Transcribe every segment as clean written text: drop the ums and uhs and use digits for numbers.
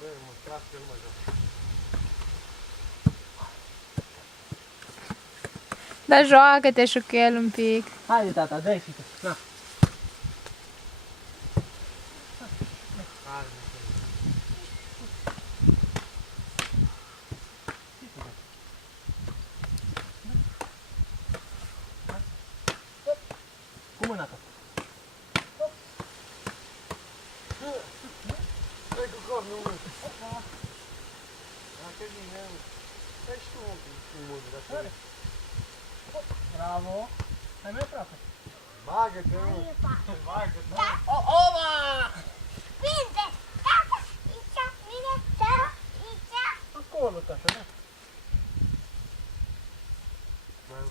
mă, lasă-l mă, da. Dar joacă-te și cu el un pic. Haide, tata, dai și tu. Na. Hai, Cu mâna ta. Hai cu cornul, mă. Dacă vine, stai și tu un pic frumos, dacă... Bravo. Hai mai aproape. Bagă-te, mă. Bagă-te. Oba! Vinte! Tata! Aici! Vine! Tata! Aici! Acolo, tata, da.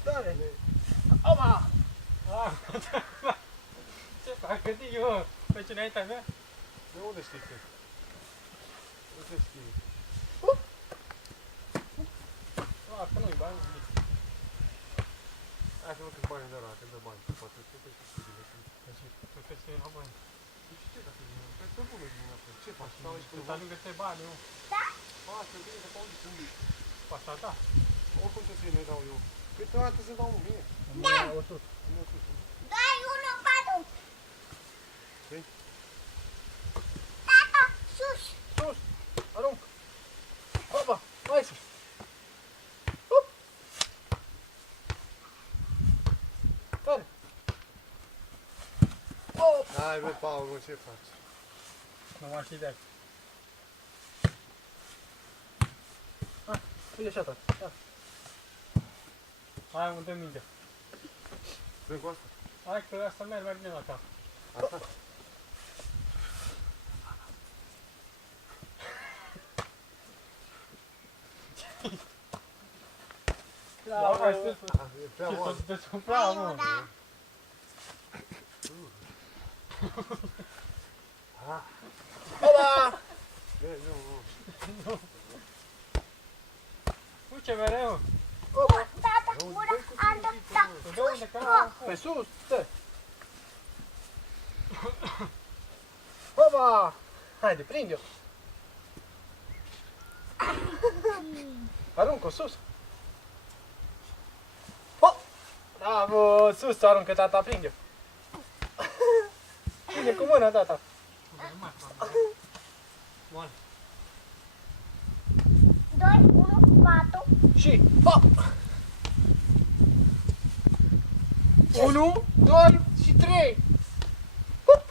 Tare. Oba! Ce fac? Cât e eu? Pe înaintea mea? De unde știi tu? Nu te știi. Că nu-i bani. Hai să văd câți bani de ăla, când dă bani. Poate tu te știi bine. Tu te știi la bani. Deci ce dacă vine? Păi pe bună din apă. Ce faci? Stau aici Tu cu să lângă te bani, nu? Face, bine, că auzi cum e. Asta da. Oricum ce să-i ne dau eu. Câteodată să dau mie. Da! 100. Nu știu. 2, 1, 4! Păi? Tata! Sus! Sus! Arunc! Oba! Mai sus! Up! Tare! Op! Hai, bă, Paul, mă, ce faci? Nu m-aș ști de aici. Uite așa, tata. Ia. Hai, unde mingea. Vrem cu asta? Hai că asta merge mai bine la cap. Asta? Da, hai să E prea ce mare. să te supra, mă. Da! Oba! Bine, nu. Uite mereu. Oba! Tata! Mura! Anda! Da! Tu de unde ca? Pe sus! Stai! Oba! Haide, prinde-o! Aruncă-o sus! Ho! Bravo! Sus aruncă, tata, prinde-o! Prinde cu mâna, tata! Moale. 2, 1, 4! Și hop! 1, 2 și 3! Hop!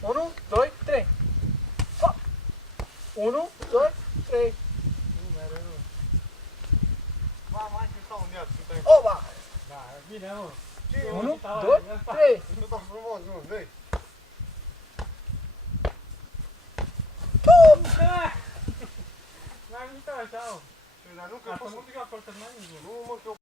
1, 2, 3! Hop! 1, 2, 3! Nu mereu. Mamă, hai că stau în viață, suntem. Oba! Da, bine, mă. 1, 2, 3! Nu dau frumos, nu, dă-i. Da! Mai mișto așa, mă. Dar nu că Asta poți să... nu pică acolo, că mai mișto. Nu, mă, că eu